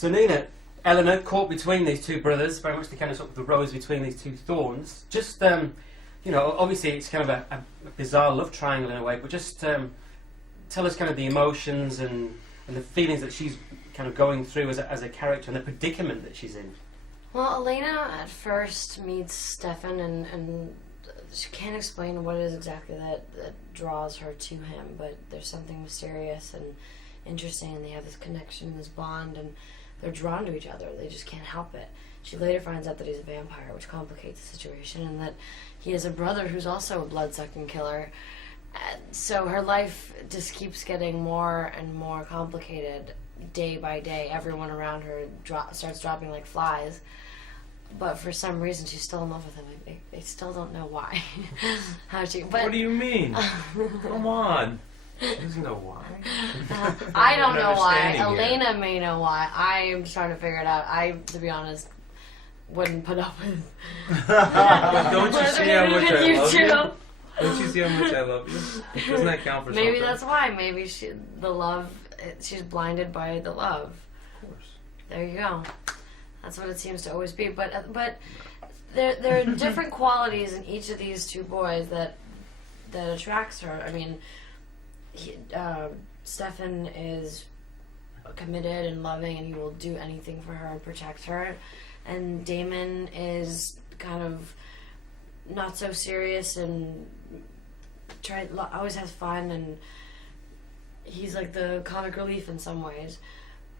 So Nina, Eleanor, caught between these two brothers, very much the kind of sort of the rose between these two thorns. Just, you know, obviously it's kind of a bizarre love triangle in a way, but just tell us kind of the emotions and the feelings that she's kind of going through as a character and the predicament that she's in. Well, Elena at first meets Stefan and she can't explain what it is exactly that draws her to him, but there's something mysterious and interesting, and they have this connection, this bond, and they're drawn to each other. They just can't help it. She later finds out that he's a vampire, which complicates the situation, and that he has a brother who's also a blood-sucking killer. And so her life just keeps getting more and more complicated day by day. Everyone around her starts dropping like flies. But for some reason, she's still in love with him. They still don't know why. But what do you mean? Come on. She doesn't know why. I don't know why. Here. Elena may know why. I'm just trying to figure it out. I, to be honest, wouldn't put up with. Don't you see how much I love too. you? Don't you see how much I love you? Doesn't that count for something? Maybe that's why. Maybe she's blinded by the love. Of course. There you go. That's what it seems to always be. But there are different qualities in each of these two boys that attracts her. I mean, Stefan is committed and loving, and he will do anything for her and protect her. And Damon is kind of not so serious and always has fun, and he's like the comic relief in some ways.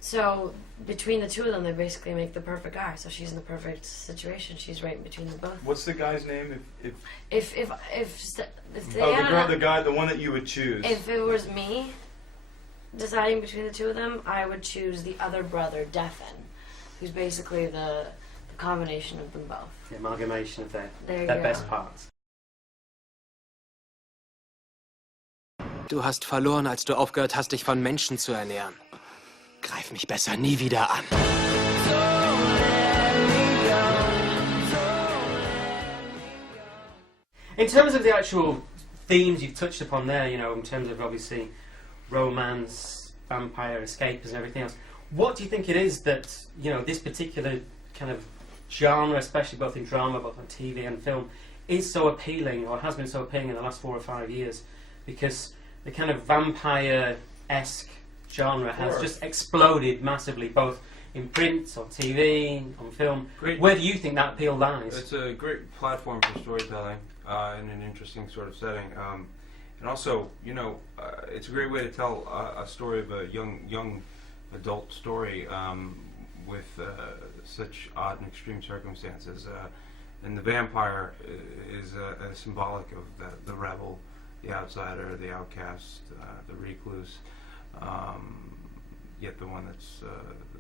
So between the two of them, they basically make the perfect guy. So she's in the perfect situation. She's right in between them both. What's the guy's name? If the one that you would choose. If it was me deciding between the two of them, I would choose the other brother, Stefan, who's basically the combination of them both. The amalgamation of their go. best parts. Du hast verloren, als du aufgehört hast, dich von Menschen zu ernähren. Greif mich besser nie wieder an. In terms of the actual themes you've touched upon there, you know, in terms of obviously romance, vampire, escapism, and everything else, what do you think it is that, you know, this particular kind of genre, especially both in drama, both on TV and film, is so appealing, or has been so appealing in the last 4 or 5 years? Because the kind of vampire-esque genre has just exploded massively, both in print, on TV, on film. Where do you think that appeal lies? It's a great platform for storytelling in an interesting sort of setting. And also, you know, it's a great way to tell a story of a young adult story with such odd and extreme circumstances. And the vampire is symbolic of the rebel, the outsider, the outcast, the recluse, yet the one that's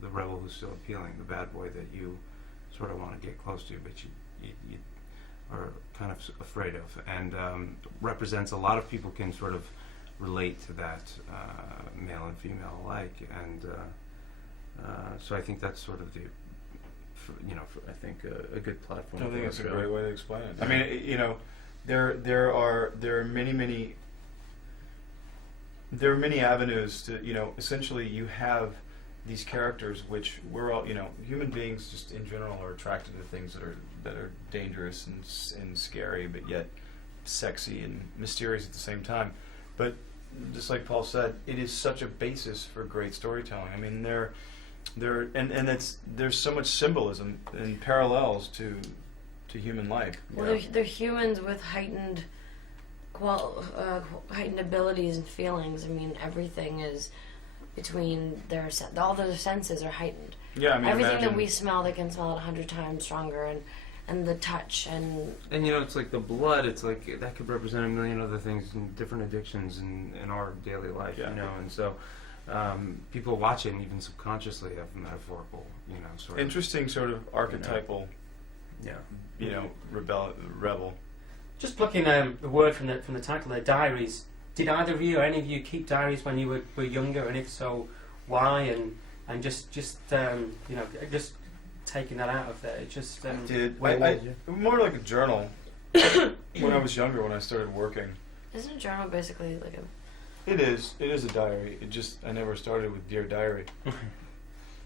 the rebel who's still appealing, the bad boy that you sort of want to get close to, but you are kind of afraid of, and represents a lot of people can sort of relate to that, male and female alike, and so I think that's sort of the, I think a good platform. I think it's a great way to explain it. I mean, you know, there are many avenues to, you know, essentially you have these characters which we're all, you know, human beings just in general are attracted to things that are dangerous and scary, but yet sexy and mysterious at the same time. But just like Paul said, it is such a basis for great storytelling. I mean, there's so much symbolism and parallels to human life. Well, they're humans with heightened abilities and feelings. I mean, everything is between all their senses are heightened. Yeah, I mean, everything that we smell, they can smell it 100 times stronger, and the touch and you know, it's like the blood. It's like that could represent a million other things and different addictions in our daily life. Yeah. You know, and so people watching even subconsciously have metaphorical, you know, sort of interesting sort of archetypal. You know, rebel. Just plucking the word from the title there, diaries. Did either of you or any of you keep diaries when you were younger, and if so, why? And just you know, just taking that out of there. It just more like a journal. When I was younger, when I started working. Isn't a journal basically like a? It is a diary. I never started with Dear Diary.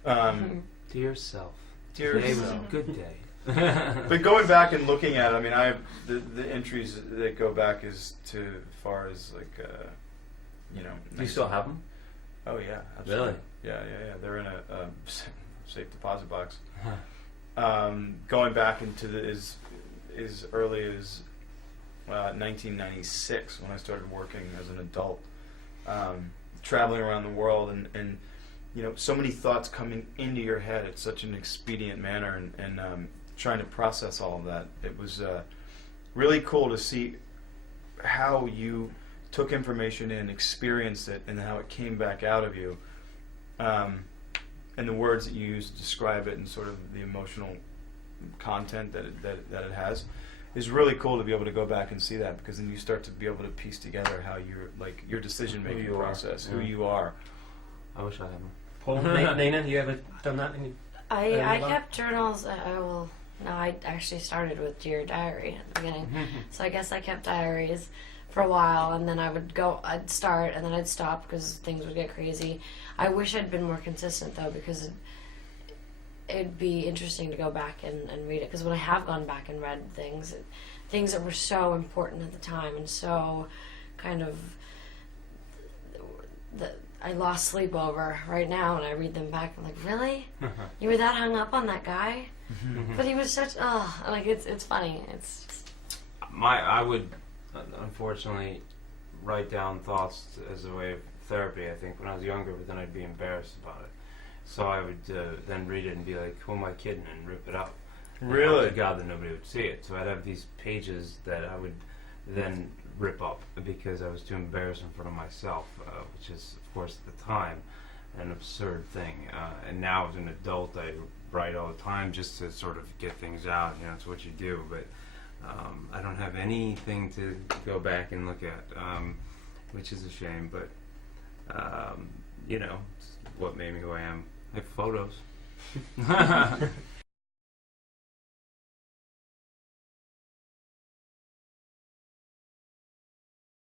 Dear self. Dear Today was self. a good day. But going back and looking at it, I mean, I have the entries that go back as to far as like, you know. Do you still have them? Oh yeah, absolutely. Really? Yeah. They're in a safe deposit box. Going back into as early as 1996 when I started working as an adult, traveling around the world and you know, so many thoughts coming into your head at such an expedient manner, and trying to process all of that. It was really cool to see how you took information in, experienced it, and how it came back out of you, and the words that you used to describe it, and sort of the emotional content that it has. Is really cool to be able to go back and see that, because then you start to be able to piece together how you're, like, your decision-making process, who you are. I wish I had them. Paul, Nina, you ever done that? I kept journals. I actually started with Dear Diary at the beginning. So I guess I kept diaries for a while, and then I'd start, and then I'd stop because things would get crazy. I wish I'd been more consistent, though, because it'd be interesting to go back and read it. Because when I have gone back and read things that were so important at the time, and so kind of I lost sleep over right now, and I read them back. I'm like, really? You were that hung up on that guy? But he was such like it's funny. I would unfortunately write down thoughts as a way of therapy. I think when I was younger, but then I'd be embarrassed about it. So I would then read it and be like, who am I kidding, and rip it up. Really? And hope to God that nobody would see it. So I'd have these pages that I would then rip up because I was too embarrassed in front of myself, which is, of course, at the time, an absurd thing. And now as an adult, I write all the time just to sort of get things out. You know, it's what you do. But I don't have anything to go back and look at, which is a shame. But, you know, it's what made me who I am. I have photos.